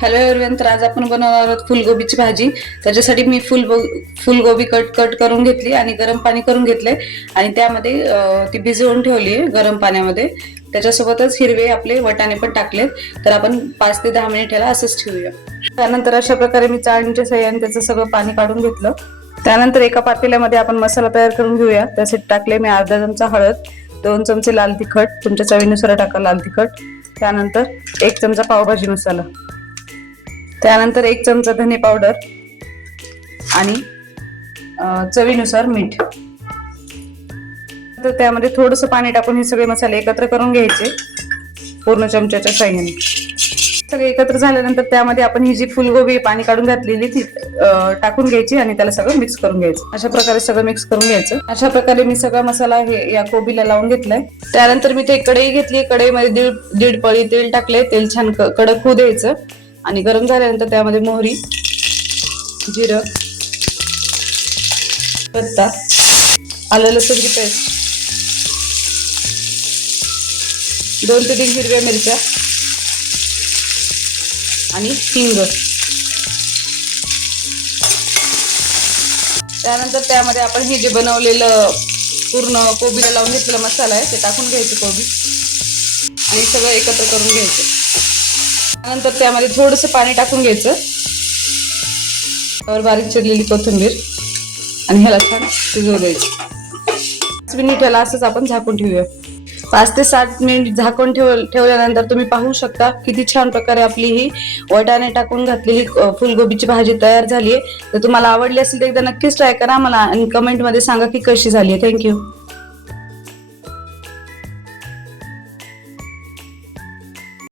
Hello everyone, तर आज आपण बनवणार आहोत फुलगोबीची भाजी. त्याच्यासाठी मी फुलगोबी कट करून घेतली आणि गरम पाणी करून घेतले आणि त्यामध्ये ती भिजवून ठेवली आहे गरम पाण्यामध्ये. त्याच्यासोबतच हिरवे आपले वटाणे पण टाकलेत. तर आपण 5 ते 10 मिनिट याला असंच ठेवूया. त्यानंतर अशा प्रकारे मी चाळणीच्या साहाय्याने त्याचं सगळं पाणी काढून घेतलं. त्यानंतर एका पातेल्यामध्ये आपण मसाला तयार करून घेऊया. त्यासाठी टाकले मी अर्धा चमचा हळद, 2 चमचे लाल तिखट, तुमच्या चवीनुसार टाका लाल तिखट. त्यानंतर 1 चमचा पावभाजी मसाला, त्यानंतर 1 चमचा धने पावडर आणि चवीनुसार मीठ. तर त्यामध्ये थोडंसं पाणी टाकून हे सगळे मसाले एकत्र करून घ्यायचे पूर्ण चमच्याच्या साहाय्याने. सगळे एकत्र झाल्यानंतर त्यामध्ये आपण ही जी फुलगोबी पाणी काढून घातलेली ती टाकून घ्यायची आणि त्याला सगळं मिक्स करून घ्यायचं. अशा प्रकारे सगळं मिक्स करून घ्यायचं. अशा प्रकारे मी सगळा मसाला हे या कोबीला लावून घेतलाय. त्यानंतर मी ते कढई घेतली. कढईमध्ये दीड पळी तेल टाकले. तेल छान कडक होऊ द्यायचं आणि गरम झाल्यानंतर त्यामध्ये मोहरी, जिरं, पत्ता, आलं लसूणची पेस्ट, 2 ते 3 हिरव्या मिरच्या आणि हिंग. त्यानंतर त्यामध्ये आपण हे जे बनवलेलं पूर्ण कोबीला लावून घेतलेला मसाला आहे ते टाकून घ्यायचं कोबी आणि सगळं एकत्र करून घ्यायचं. त्यानंतर त्यामध्ये थोडंसं पाणी टाकून घ्यायचं. त्यावर बारीक चिरलेली कोथिंबीर आणि ह्याला छान शिजवू द्यायचं. 5 मिनिट ह्याला असंच आपण झाकून ठेवूया. 5 ते 7 मिनिट झाकून ठेवल्यानंतर तुम्ही पाहू शकता किती छान प्रकारे आपली ही वटाणे टाकून घातलेली फुलगोबीची भाजी तयार झाली आहे. तर तुम्हाला आवडली असेल तर एकदा नक्कीच ट्राय करा मला आणि कमेंटमध्ये सांगा की कशी झाली आहे. थँक्यू.